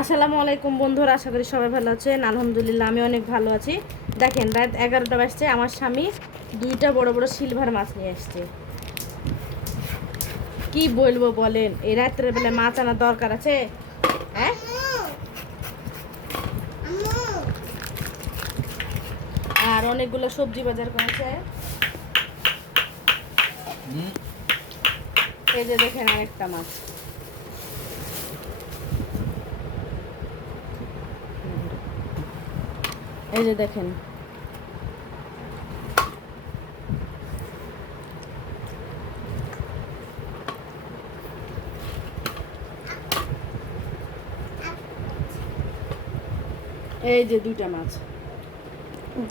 আসসালামু আলাইকুম বন্ধুরা, আশা করি সবাই ভালো আছেন। আলহামদুলিল্লাহ আমি অনেক ভালো আছি। দেখেন রাত 11টা বাজছে, আমার স্বামী দুইটা বড় বড় সিলভার মাছ নিয়ে আসছে। কি বলবো বলেন, এই রাত্রের বেলা মাছ আনার দরকার আছে? হ্যাঁ, আর অনেকগুলো সবজি বাজার করেছে। এই যে দেখেন আরেকটা মাছ। এই যে দেখেন, এই যে দুইটা মাছ।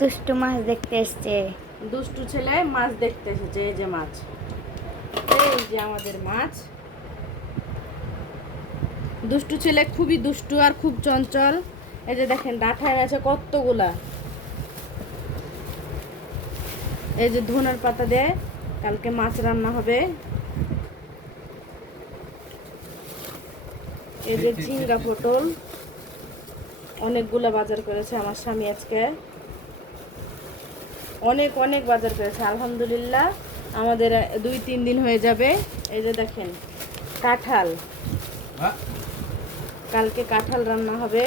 দুষ্টু মাছ দেখতে এসছে। দুষ্টু ছেলে মাছ দেখতে এসেছে। এই যে মাছ, এই যে আমাদের মাছ। দুষ্টু ছেলে খুবই দুষ্টু আর খুব চঞ্চল। এই যে দেখেন ডাঁঠায় আছে কতগুলা। এই যে ধনের পাতা দিয়ে কালকে মাছ রান্না হবে। এই যে ঝিঙ্গা পটল, অনেকগুলা বাজার করেছে আমার স্বামী আজকে। অনেক অনেক বাজার করেছে আলহামদুলিল্লাহ। আমাদের 2-3 দিন হয়ে যাবে। এই যে দেখেন কাঁঠাল, কালকে কাঁঠাল রান্না হবে,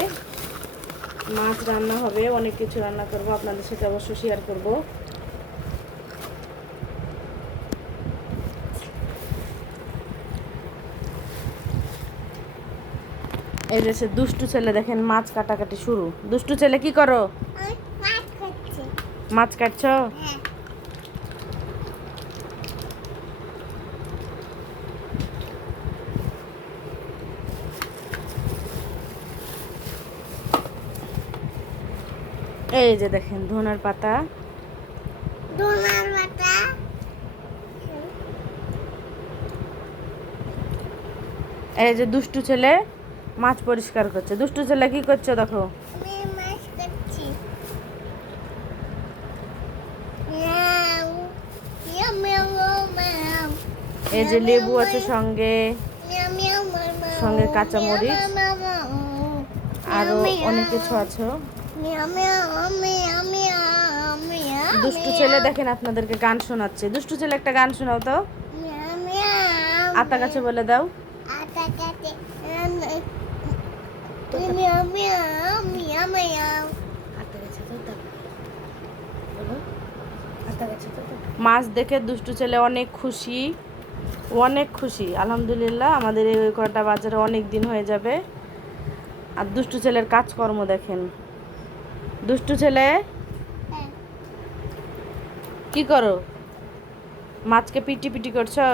মাছ রান্না হবে, অনেক কিছু রান্না করব, আপনাদের সাথে অবশ্যই শেয়ার করব। এই যে সে দুষ্টু ছেলে, দেখেন মাছ কাটাকাটি শুরু। দুষ্টু ছেলে কি করো? মাছ কাটছো? এই যে দেখেন ধনের পাতা। এই যে দুষ্টু ছেলে মাছ পরিষ্কার করছে। দুষ্টু ছেলে কি করছে দেখো। এই যে লেবু আছে সঙ্গে, সঙ্গে কাঁচামরিচ, আরো অনেক কিছু আছে। দুষ্টু ছেলে দেখেন আপনাদেরকে গান শোনাচ্ছে। দুষ্টু ছেলে একটা গান শোনাও তো। আতা গাছে বলে দাও। মাছ দেখে দুষ্টু ছেলে অনেক খুশি, অনেক খুশি আলহামদুলিল্লাহ। আমাদের এই কটা বাজারে অনেক দিন হয়ে যাবে। আর দুষ্টু ছেলের কাজকর্ম দেখেন। দুষ্টু ছেলে কি করো? মাছকে পিটি পিটি করছো?